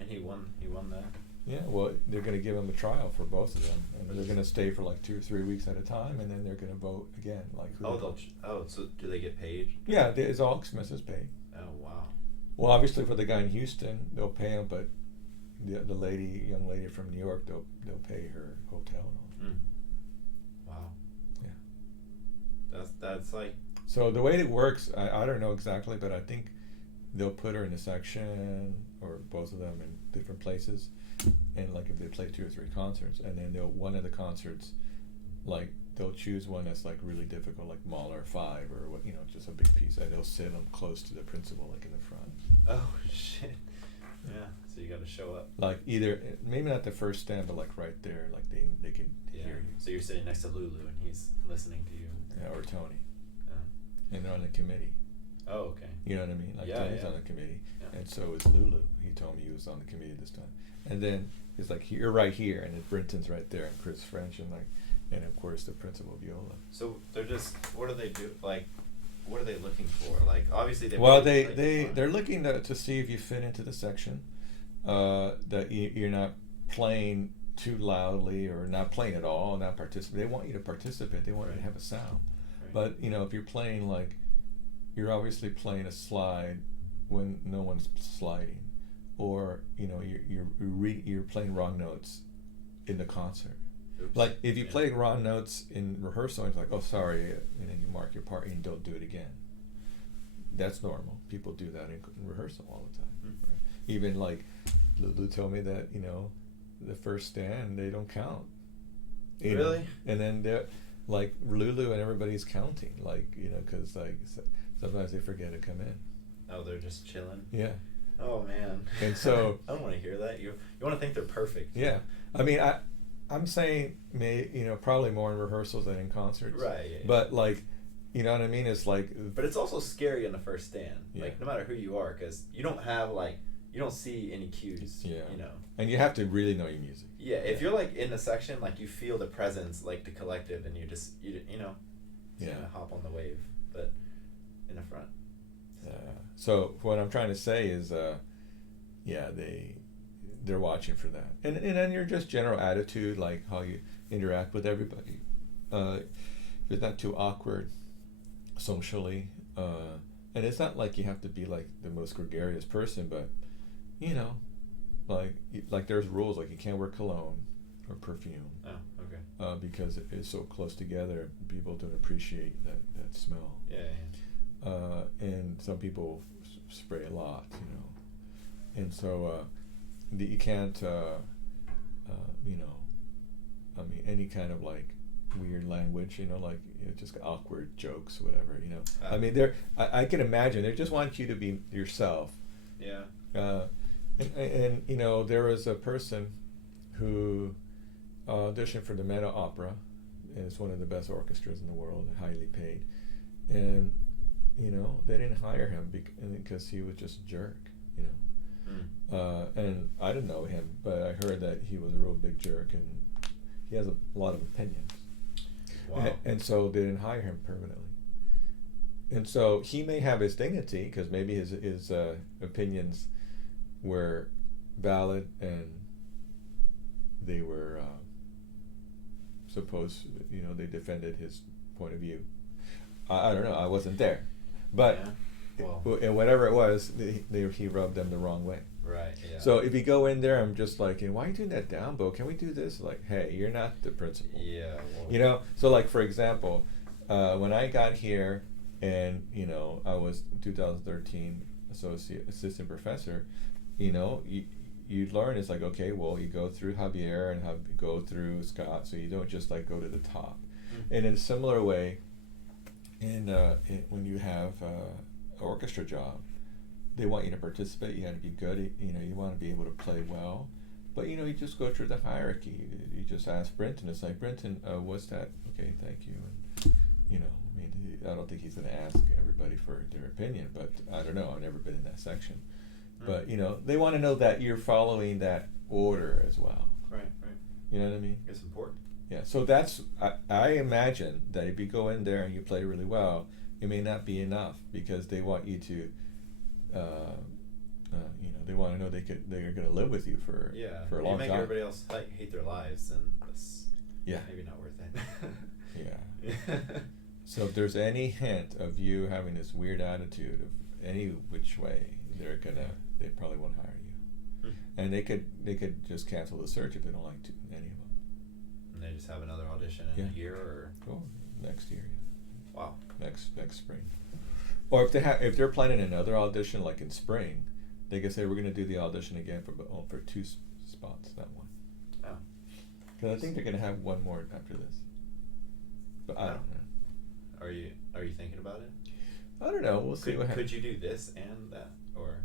and he won that. Yeah, well, they're going to give him a trial for both of them, and they're going to stay for like 2 or 3 weeks at a time, and then they're going to vote again. Like who so do they get paid? Yeah, it's all expenses paid. Oh wow. Well, obviously for the guy in Houston, they'll pay him, but the young lady from New York, they'll pay her hotel and all. Wow. Yeah. That's like. So the way it works, I don't know exactly, but I think they'll put her in a section, or both of them in different places, and like if they play 2 or 3 concerts, and then one of the concerts, like they'll choose one that's like really difficult, like Mahler 5 or what, just a big piece, and they'll sit them close to the principal, like in the front. Oh shit. Yeah. So you got to show up. Like either maybe not the first stand, but like right there, like they can hear you. So you're sitting next to Lulu, and he's listening to you. Yeah, or Tony. Yeah. And they're on the committee. Oh, okay. You know what I mean? Like Tony's on the committee, and so is Lulu. He told me he was on the committee this time. And then it's like you're right here, and then Brinton's right there, and Chris French, and of course the principal viola. So they're just, what do they do? Like, what are they looking for? Like, obviously they're looking to see if you fit into the section, that you're not playing too loudly or not playing at all, not participate. They want you to participate. They want you to have a sound. Right. But if you're playing like, you're obviously playing a slide when no one's sliding, or you're playing wrong notes in the concert. Oops. Like if you play wrong notes in rehearsal, it's like, oh sorry, and then you mark your part and you don't do it again. That's normal. People do that in rehearsal all the time. Mm-hmm. Right? Even like Lulu told me that the first stand they don't count. Really? And then they're like Lulu and everybody's counting, like because like sometimes they forget to come in. Oh, they're just chilling. Yeah. Oh man. And so I don't want to hear that. You want to think they're perfect. Yeah. I mean, I'm saying probably more in rehearsals than in concerts. Right. Yeah, but like, you know what I mean? It's like. But it's also scary on the first stand. Yeah. Like no matter who you are, because you don't have you don't see any cues. Yeah. And you have to really know your music. Yeah. If you're like in the section, like you feel the presence, like the collective, and you just kind of hop on the wave, but in the front. So what I'm trying to say is, yeah, they're watching for that, and then your just general attitude, like how you interact with everybody. If it's not too awkward socially, and it's not like you have to be like the most gregarious person, but you know, like there's rules, like you can't wear cologne or perfume. Oh, okay. Because it's so close together, people don't appreciate that smell. Yeah. And some people spray a lot, you know, and so you can't, you know, I mean, any kind of like weird language, you know, like just awkward jokes, whatever, you know. I mean, I can imagine they just want you to be yourself. Yeah. And you know, there was a person who auditioned for the Meta Opera, and it's one of the best orchestras in the world, highly paid, and you know, they didn't hire him because he was just a jerk, you know. And I didn't know him, but I heard that he was a real big jerk, and he has a lot of opinions. Wow. And so they didn't hire him permanently. And so he may have his dignity, because maybe his opinions were valid, and they were supposed, you know, they defended his point of view. I don't know, I wasn't there. But yeah. Well, and whatever it was, he rubbed them the wrong way. right. Yeah. So if you go in there, I'm just like, why are you doing that down bow? Can we do this? Like, hey, you're not the principal. Yeah. Well, You know, so like for example, when I got here, and you know, I was 2013 assistant professor. You know, you learn, it's like, okay, well, you go through Javier and go through Scott, so you don't just like go to the top. And in a similar way, when you have an orchestra job, they want you to participate. You have to be good. You know, you want to be able to play well. But you know, you just go through the hierarchy. You just ask Brenton. It's like, Brenton, what's that? Okay, thank you. And you know, I mean, I don't think he's going to ask everybody for their opinion, but I don't know. I've never been in that section. But you know, they want to know that you're following that order as well. Right. You know what I mean? It's important. Yeah. So that's I imagine that if you go in there and you play really well, it may not be enough, because they want you to, you know, they want to know they're going to live with you for a long time. You make everybody else hate their lives, then that's maybe not worth it. Yeah. So if there's any hint of you having this weird attitude of any which way, they probably won't hire you. And they could just cancel the search if they don't like any of them. And they just have another audition in a year, or next year. Yeah. Wow. Next spring. Or if they're planning another audition like in spring, they can say, we're going to do the audition again for 2 spots that one. Oh. Because I think they're going to have one more after this. But I don't know. Are you thinking about it? I don't know. We'll see what happens. Could you do this and that, or?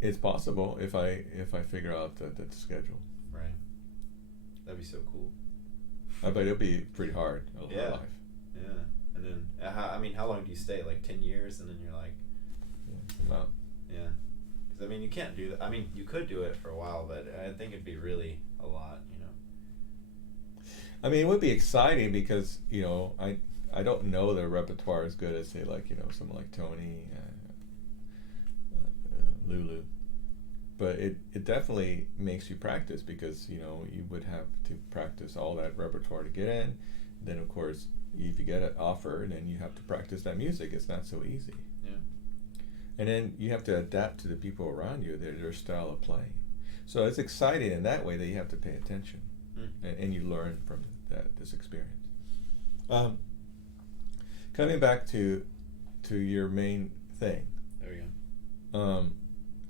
It's possible if I figure out the schedule. Right. That'd be so cool. I bet it'll be pretty hard. A whole life. Yeah. And then, I mean, how long do you stay? Like 10 years, and then you're like. Yeah, I'm out. Yeah. Because I mean, you can't do that. I mean, you could do it for a while, but I think it'd be really a lot. You know. I mean, it would be exciting because, you know, I don't know the repertoire as good as, say, like, you know, someone like Tony, Lulu. But it definitely makes you practice, because, you know, you would have to practice all that repertoire to get in. Then, of course, if you get an offer, then you have to practice that music. It's not so easy. Yeah. And then you have to adapt to the people around you, their style of playing. So it's exciting in that way that you have to pay attention. And you learn from this experience. Coming back to your main thing. There we go.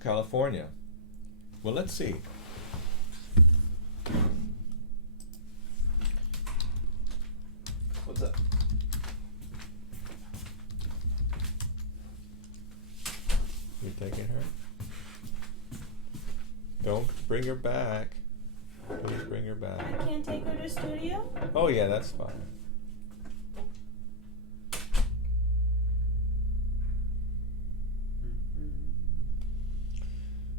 California. Well, let's see. What's up? You're taking her? Don't bring her back. Please bring her back. I can't take her to studio? Oh yeah, that's fine.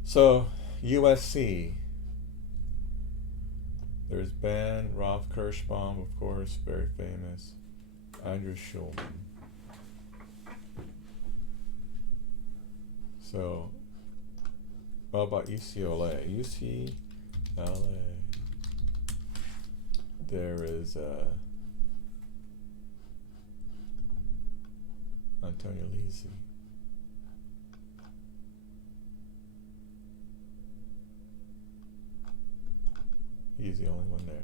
So, USC. There's Ben, Rolf Kirschbaum, of course, very famous. Andrew Schulman. So, what about UCLA? UCLA. There is Antonio Lisi. He's the only one there.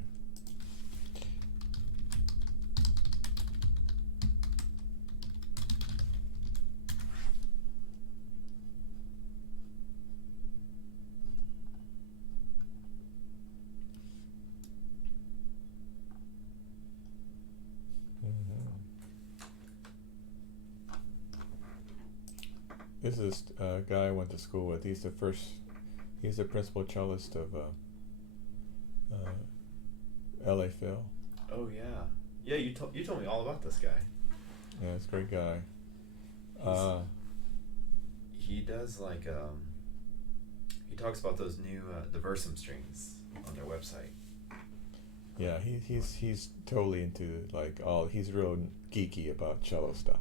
This is a guy I went to school with. He's the principal cellist of LA Phil. Oh yeah, yeah. You told me all about this guy. Yeah, he's a great guy. He does like he talks about those new the Versum strings on their website. Yeah, he's totally into like he's real geeky about cello stuff.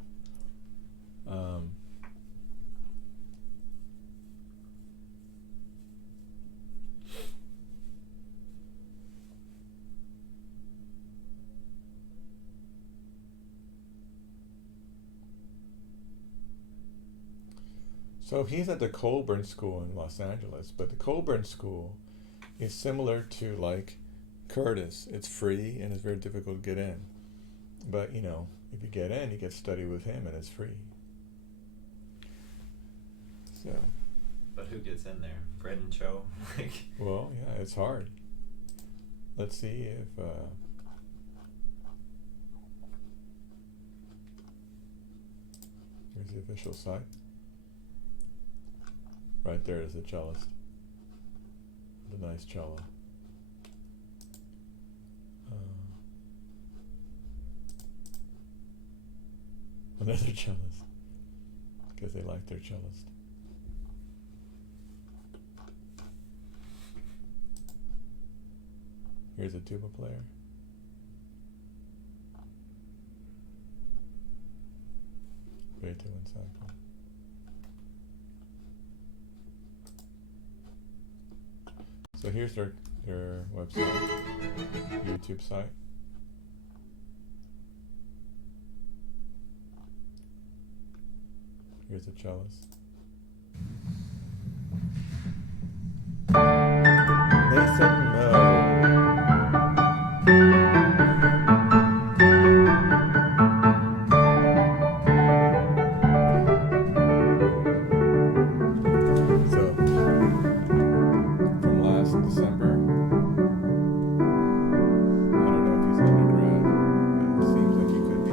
So he's at the Colburn School in Los Angeles, but the Colburn School is similar to like Curtis. It's free and it's very difficult to get in. But if you get in, you get to study with him and it's free. So. But who gets in there? Fred and Cho? Well, yeah, it's hard. Let's see if here's the official site. Right there is the cellist. The nice cello. Another cellist. Because they like their cellist. Here's a tuba player. Beethoven cycle. So here's their website, YouTube site. Here's the cellist. Nathan Moe. So, from last December, I don't know if he's an undergrad, but it seems like he could be.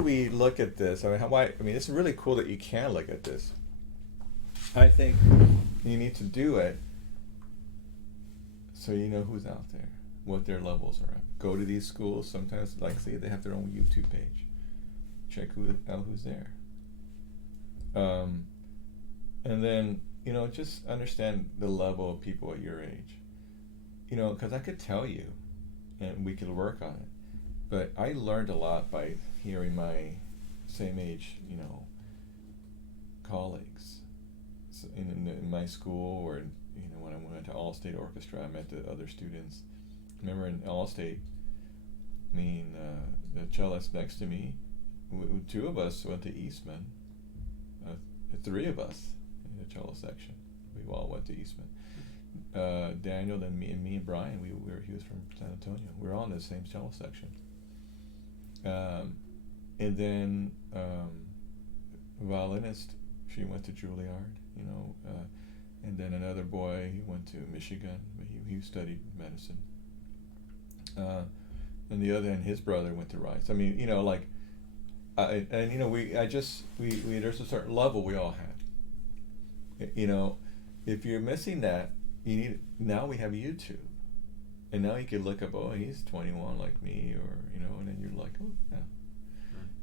do we look at this? I mean, it's really cool that you can look at this. I think you need to do it so you know who's out there, what their levels are at. Go to these schools. Sometimes, like, say they have their own YouTube page. Check out who's there. And then, just understand the level of people at your age. Because I could tell you, and we could work on it. But I learned a lot by hearing my same age, colleagues in my school, or when I went to All-State Orchestra, I met the other students. Remember in All-State, the cellist next to me, two of us went to Eastman. The three of us in the cello section, we all went to Eastman. Daniel and me and Brian, he was from San Antonio. We were all in the same cello section. And then violinist, she went to Juilliard, and then another boy, he went to Michigan, but he studied medicine. And the other, and his brother went to Rice. I mean, there's a certain level we all had. If you're missing that, now we have YouTube. And now you can look up, oh, he's 21 like me, or, and then you're like, oh, yeah.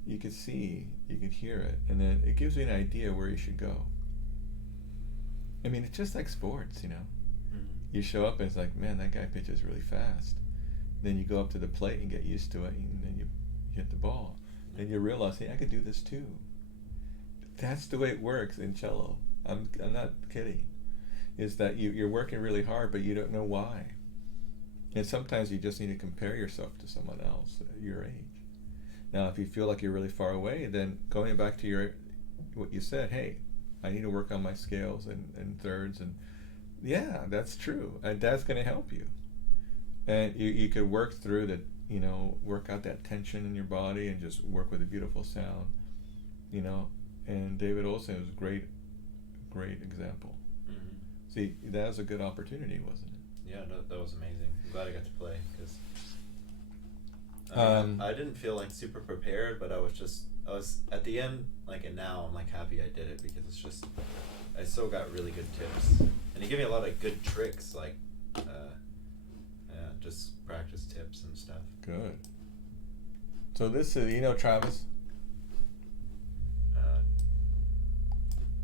You can see, you can hear it, and then it gives you an idea where you should go. I mean, it's just like sports, Mm-hmm. You show up and it's like, man, that guy pitches really fast. Then you go up to the plate and get used to it, and then you hit the ball. Then you realize, hey, I could do this too. That's the way it works in cello. I'm not kidding. Is that you're working really hard, but you don't know why. And sometimes you just need to compare yourself to someone else at your age. Now, if you feel like you're really far away, then going back to what you said, hey, I need to work on my scales and thirds, and yeah, that's true. And that's going to help you. And you could work through the, work out that tension in your body and just work with a beautiful sound, And David Olsen was a great example. Mm-hmm. See, that was a good opportunity, wasn't it? Yeah, that was amazing. I'm glad I got to play, because I didn't feel like super prepared, but I was at the end, and now I'm like happy I did it, because it's just, I still got really good tips, and he gave me a lot of good tricks, just practice tips and stuff. Good. So this is, Travis?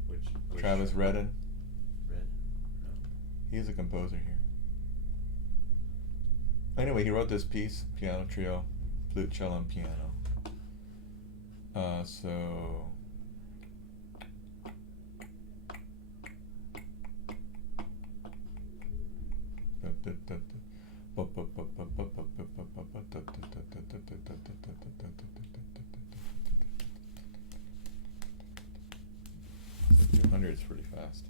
Which Travis Redden? Red? No. He's a composer here. Anyway, he wrote this piece, piano trio, flute, cello, and piano. So 200 is pretty fast.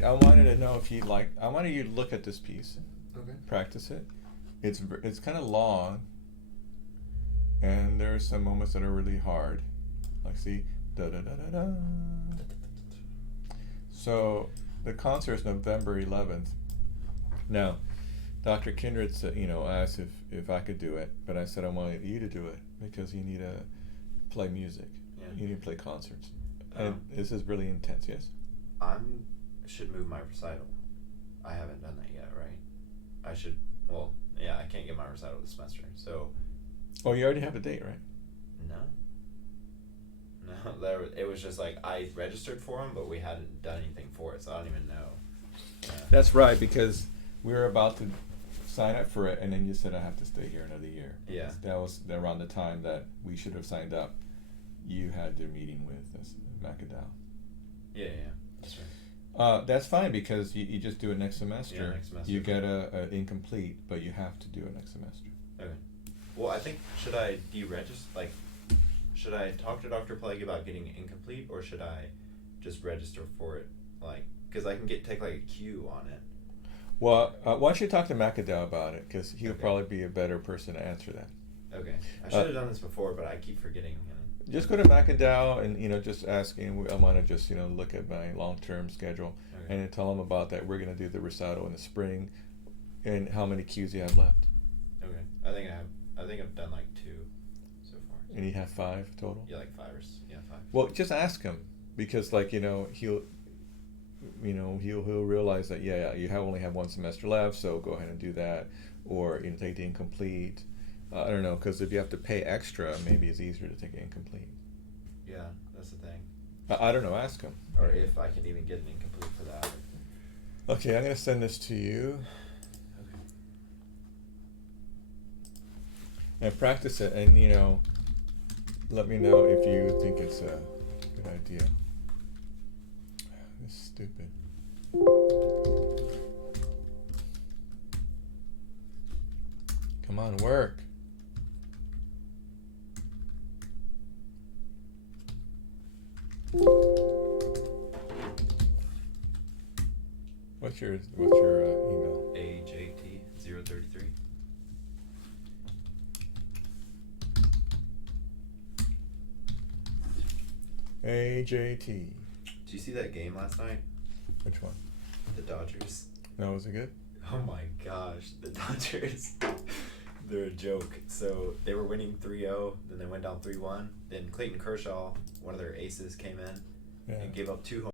I wanted to know if I wanted you to look at this piece. Okay. Practice it. It's kind of long, and there are some moments that are really hard. Like, see, da da da da da. So the concert is November 11th. Now, Dr. Kindred said, asked if I could do it, but I said I wanted you to do it because you need to play music. Yeah. You need to play concerts. And this is really intense. Yes. Should move my recital. I haven't done that yet, right? I should. Well, yeah, I can't get my recital this semester, so. Oh, you already have a date, right? No, it was just like I registered for them, but we hadn't done anything for it, so I don't even know. That's right, because we were about to sign up for it, and then you said I have to stay here another year. Yeah. That was around the time that we should have signed up. You had your meeting with McAdow. Yeah, that's right. That's fine, because you just do it next semester. Yeah, next semester. You get a incomplete, but you have to do it next semester. Okay. Well, I think, should I deregister? Should I talk to Dr. Plague about getting it incomplete, or should I just register for it, because I can take like a Q on it. Well, why don't you talk to McAdow about it? Because he'll Okay. probably be a better person to answer that. Okay, I should have done this before, but I keep forgetting. Just go to McAdow and just ask him. I want to just look at my long-term schedule Okay. and then tell him about that. We're gonna do the recital in the spring, and how many cues you have left. Okay, I think I've done like 2 so far. And you have 5 total. Yeah, like 5. Well, just ask him, because he'll realize that you only have 1 semester left, so go ahead and do that, or take the incomplete. I don't know, because if you have to pay extra, maybe it's easier to take it incomplete. Yeah, that's the thing. I don't know. Ask him. Or if I can even get an incomplete for that. Okay, I'm gonna send this to you Okay. and practice it, and let me know if you think it's a good idea. This is stupid. Come on, work. What's your email? AJT033. AJT. Did you see that game last night? Which one? The Dodgers. No, was it good? Oh my gosh, the Dodgers. They're a joke. So they were winning 3-0, then they went down 3-1. Then Clayton Kershaw, one of their aces, came in Yeah. and gave up 2 home